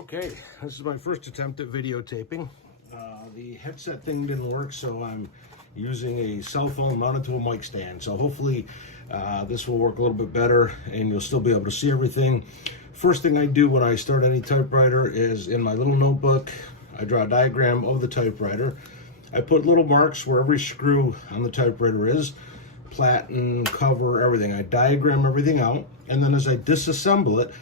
Okay, this is my first attempt at videotaping. The headset thing didn't work, so I'm using a cell phone mounted to a mic stand. So hopefully this will work a little bit better and you'll still be able to see everything. First thing I do when I start any typewriter is in my little notebook, I draw a diagram of the typewriter. I put little marks where every screw on the typewriter is, platen, cover, everything. I diagram everything out, and then as I disassemble it,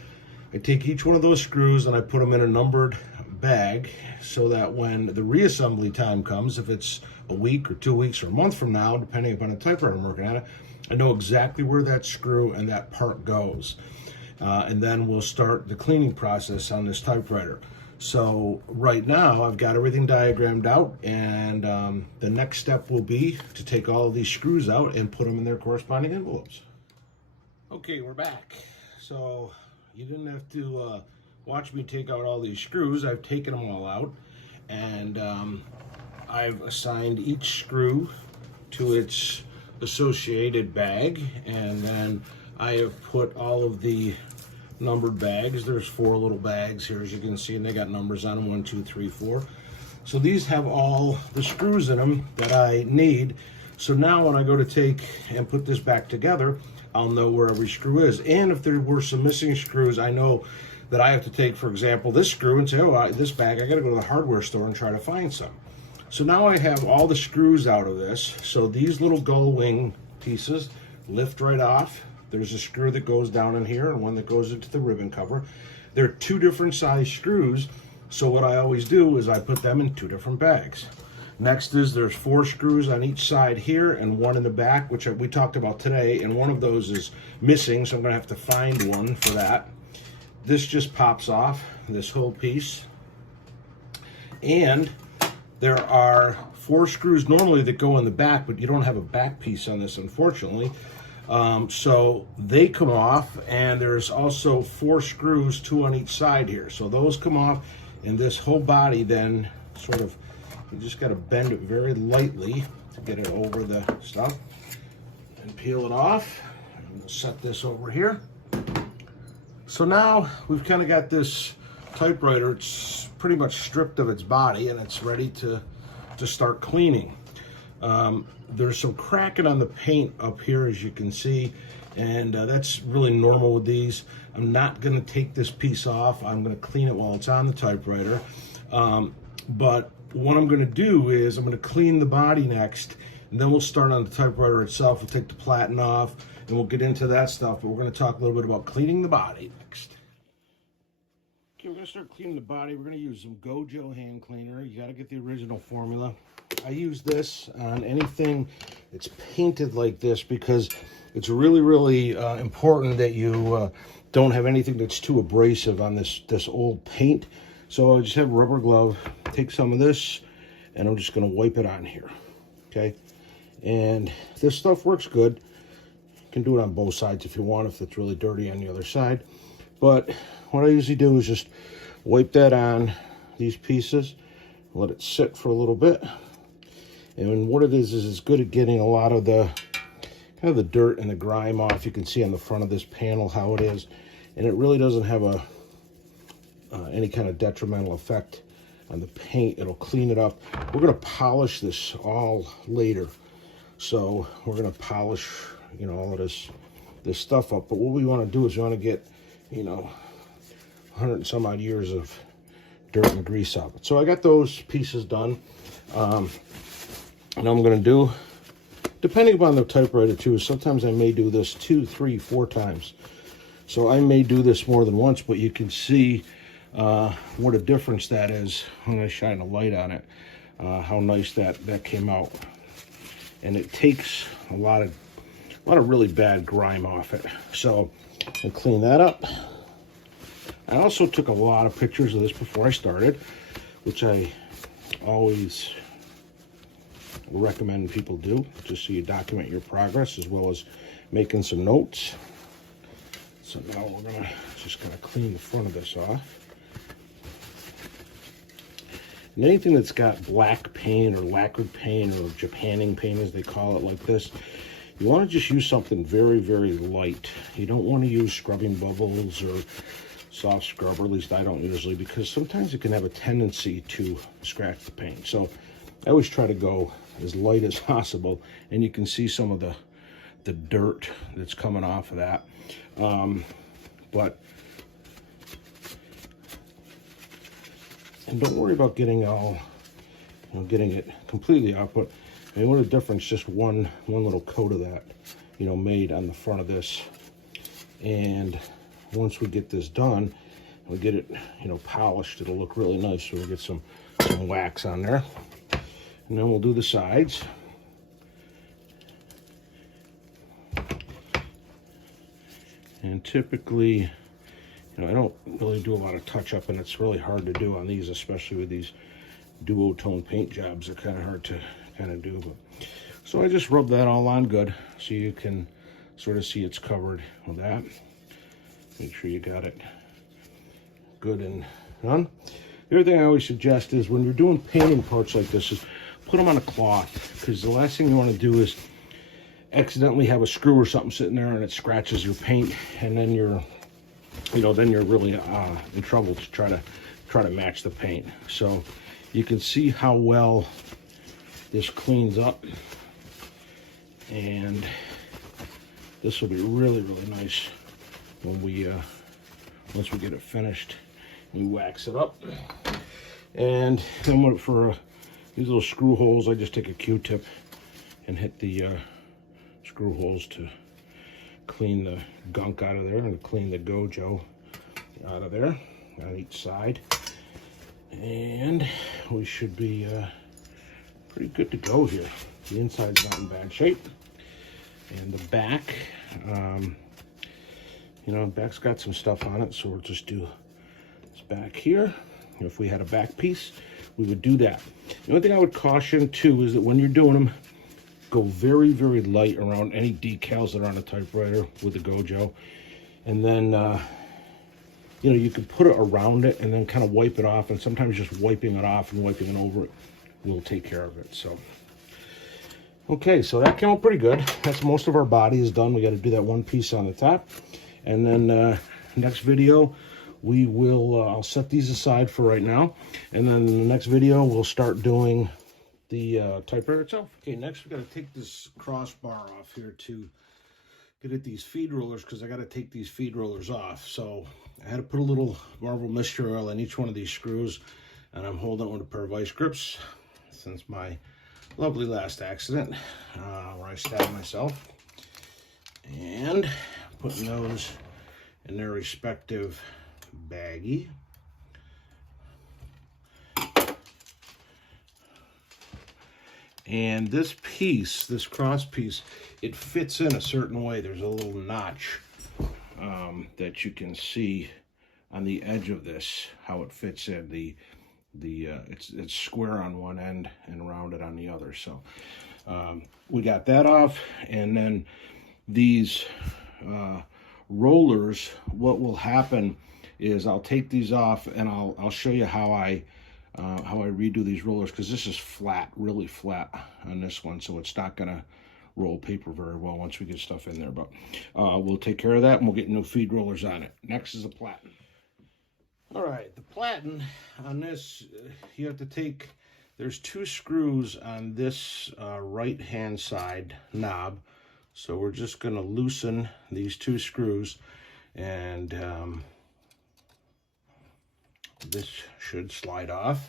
I take each one of those screws and I put them in a numbered bag so that when the reassembly time comes, if it's a week or 2 weeks or a month from now, depending upon the typewriter I'm working on, I know exactly where that screw and that part goes. And then we'll start the cleaning process on this typewriter. So right now I've got everything diagrammed out, and the next step will be to take all of these screws out and put them in their corresponding envelopes. Okay, we're back. So you didn't have to watch me take out all these screws. I've taken them all out, and I've assigned each screw to its associated bag, and then I have put all of the numbered bags. There's 4 little bags here, as you can see, and they got numbers on them, 1, 2, 3, 4. So these have all the screws in them that I need. So now when I go to take and put this back together, I'll know where every screw is. And if there were some missing screws, I know that I have to take, for example, this screw and say, oh, this bag, I gotta go to the hardware store and try to find some. So now I have all the screws out of this. So these little gull wing pieces lift right off. There's a screw that goes down in here and one that goes into the ribbon cover. They're 2 different size screws. So what I always do is I put them in 2 different bags. Next is there's 4 screws on each side here and 1 in the back, which we talked about today, and one of those is missing, so I'm gonna have to find one for that. This just pops off, this whole piece. And there are 4 screws normally that go in the back, but you don't have a back piece on this, unfortunately. So they come off, and there's also 4 screws, 2 on each side here. So those come off, and this whole body then sort of, you just got to bend it very lightly to get it over the stuff and peel it off. And we'll set this over here. So now we've kind of got this typewriter, it's pretty much stripped of its body and it's ready to start cleaning. There's some cracking on the paint up here, as you can see, and that's really normal with these. I'm not going to take this piece off. I'm going to clean it while it's on the typewriter. But what I'm going to do is I'm going to clean the body next, and then we'll start on the typewriter itself. We'll take the platen off, and we'll get into that stuff, but we're going to talk a little bit about cleaning the body next. Okay, we're going to start cleaning the body. We're going to use some Gojo hand cleaner. You got to get the original formula. I use this on anything that's painted like this because it's really, really important that you don't have anything that's too abrasive on this old paint. So I just have a rubber glove, take some of this, and I'm just going to wipe it on here, okay? And this stuff works good. You can do it on both sides if you want, if it's really dirty on the other side. But what I usually do is just wipe that on these pieces, let it sit for a little bit. And what it is it's good at getting a lot of the kind of the dirt and the grime off. You can see on the front of this panel how it is, and it really doesn't have a any kind of detrimental effect on the paint. It'll clean it up. We're going to polish this all later, so we're going to polish, you know, all of this stuff up. But what we want to do is we want to get, you know, 100 and some odd years of dirt and grease out. So I got those pieces done. And I'm going to do, depending upon the typewriter too, sometimes I may do this 2, 3, 4 times. So I may do this more than once, but you can see what a difference that is when I shine a light on it, how nice that came out. And it takes a lot of really bad grime off it. So I'll clean that up. I also took a lot of pictures of this before I started, which I always recommend people do, just so you document your progress as well as making some notes. So now we're just gonna clean the front of this off. And anything that's got black paint or lacquered paint or Japanning paint, as they call it, like this, you want to just use something very, very light. You don't want to use scrubbing bubbles or soft scrub, or at least I don't usually, because sometimes it can have a tendency to scratch the paint. So I always try to go as light as possible, and you can see some of the dirt that's coming off of that. And don't worry about getting getting it completely out, but I mean, what a difference just one little coat of that, made on the front of this. And once we get this done, we get it, polished, it'll look really nice. So we'll get some wax on there, and then we'll do the sides. And typically, I don't really do a lot of touch-up, and it's really hard to do on these, especially with these duotone paint jobs. They're kind of hard to kind of do. But so I just rub that all on good, so you can sort of see it's covered with that. Make sure you got it good and done. The other thing I always suggest is when you're doing painting parts like this is put them on a cloth, because the last thing you want to do is accidentally have a screw or something sitting there and it scratches your paint, and then you're really in trouble to try to match the paint. So you can see how well this cleans up, and this will be really, really nice when we once we get it finished. We wax it up, and then for these little screw holes, I just take a Q-tip and hit the screw holes to clean the gunk out of there and clean the Gojo out of there on each side. And we should be pretty good to go here. The inside's not in bad shape. And the back, the back's got some stuff on it, so we'll just do this back here. If we had a back piece, we would do that. The only thing I would caution too is that when you're doing them, go very, very light around any decals that are on a typewriter with the Gojo. And then, you could put it around it and then kind of wipe it off. And sometimes just wiping it off and wiping it over it will take care of it. So, okay, so that came out pretty good. That's most of our body is done. We got to do that one piece on the top. And then next video, we will, I'll set these aside for right now. And then in the next video, we'll start doing the typewriter itself. Okay, next we got to take this crossbar off here to get at these feed rollers, because I got to take these feed rollers off. So I had to put a little Marvel Mystery Oil in each one of these screws, and I'm holding it with a pair of vice grips since my lovely last accident where I stabbed myself, and putting those in their respective baggie. And this piece, this cross piece, it fits in a certain way. There's a little notch that you can see on the edge of this, how it fits in. It's square on one end and rounded on the other. So we got that off, and then these rollers, what will happen is I'll take these off and I'll show you how I redo these rollers, because this is flat, really flat on this one, so it's not gonna roll paper very well once we get stuff in there. But we'll take care of that, and we'll get new feed rollers on it. Next is the platen. All right, the platen on this, you have to take, there's 2 screws on this right hand side knob. So we're just gonna loosen these 2 screws, and this should slide off.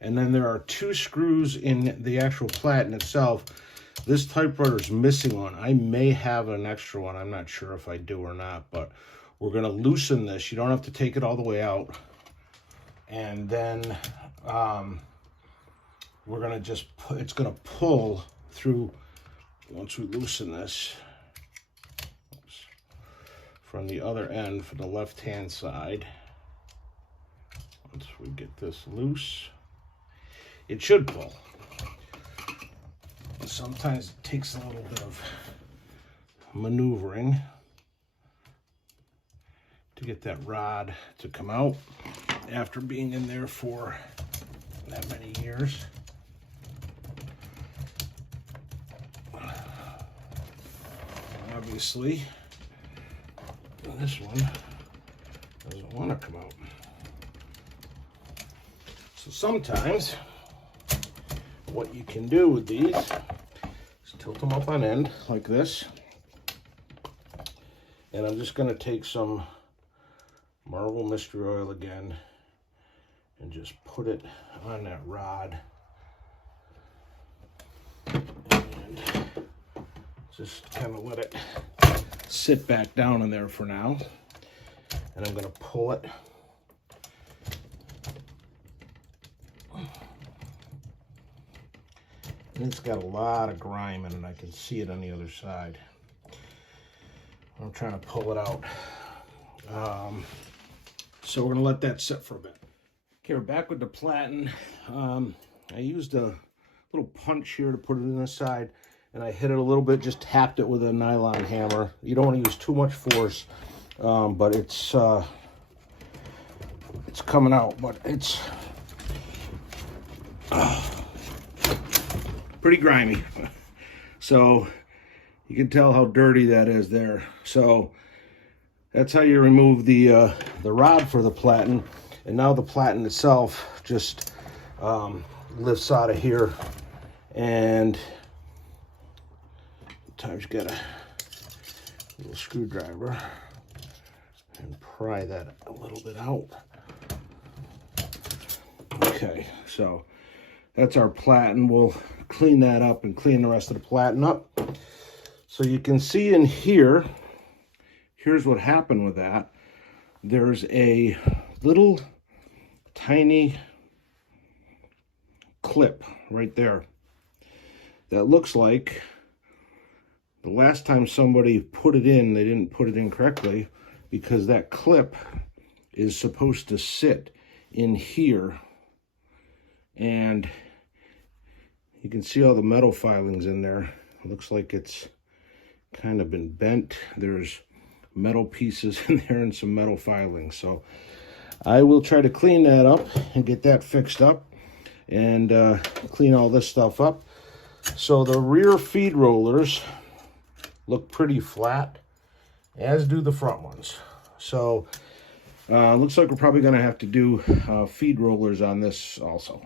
And then there are 2 screws in the actual platen itself. This typewriter's missing one. I may have an extra one. I'm not sure if I do or not, but we're going to loosen this. You don't have to take it all the way out. And then we're going to just, it's going to pull through once we loosen this. Oops. From the other end, from the left-hand side. Once we get this loose, it should pull. Sometimes it takes a little bit of maneuvering to get that rod to come out after being in there for that many years. Obviously, this one Doesn't want to come out. So sometimes what you can do with these is tilt them up on end like this. And I'm just going to take some Marvel Mystery Oil again and just put it on that rod. And just kind of let it sit back down in there for now. And I'm going to pull it. And it's got a lot of grime in it. I can see it on the other side. I'm trying to pull it out. So we're going to let that sit for a bit. Okay, we're back with the platen. I used a little punch here to put it in the side, and I hit it a little bit, just tapped it with a nylon hammer. You don't want to use too much force, but it's coming out, but it's pretty grimy. So you can tell how dirty that is there. So that's how you remove the rod for the platen. And now the platen itself just lifts out of here, and sometimes you get a little screwdriver and pry that a little bit out. Okay, so that's our platen. We'll clean that up and clean the rest of the platen up. So you can see in here, here's what happened with that. There's a little tiny clip right there that looks like the last time somebody put it in, they didn't put it in correctly, because that clip is supposed to sit in here, and you can see all the metal filings in there. It looks like it's kind of been bent. There's metal pieces in there and some metal filings. So I will try to clean that up and get that fixed up and clean all this stuff up. So the rear feed rollers look pretty flat, as do the front ones. So looks like we're probably going to have to do feed rollers on this also.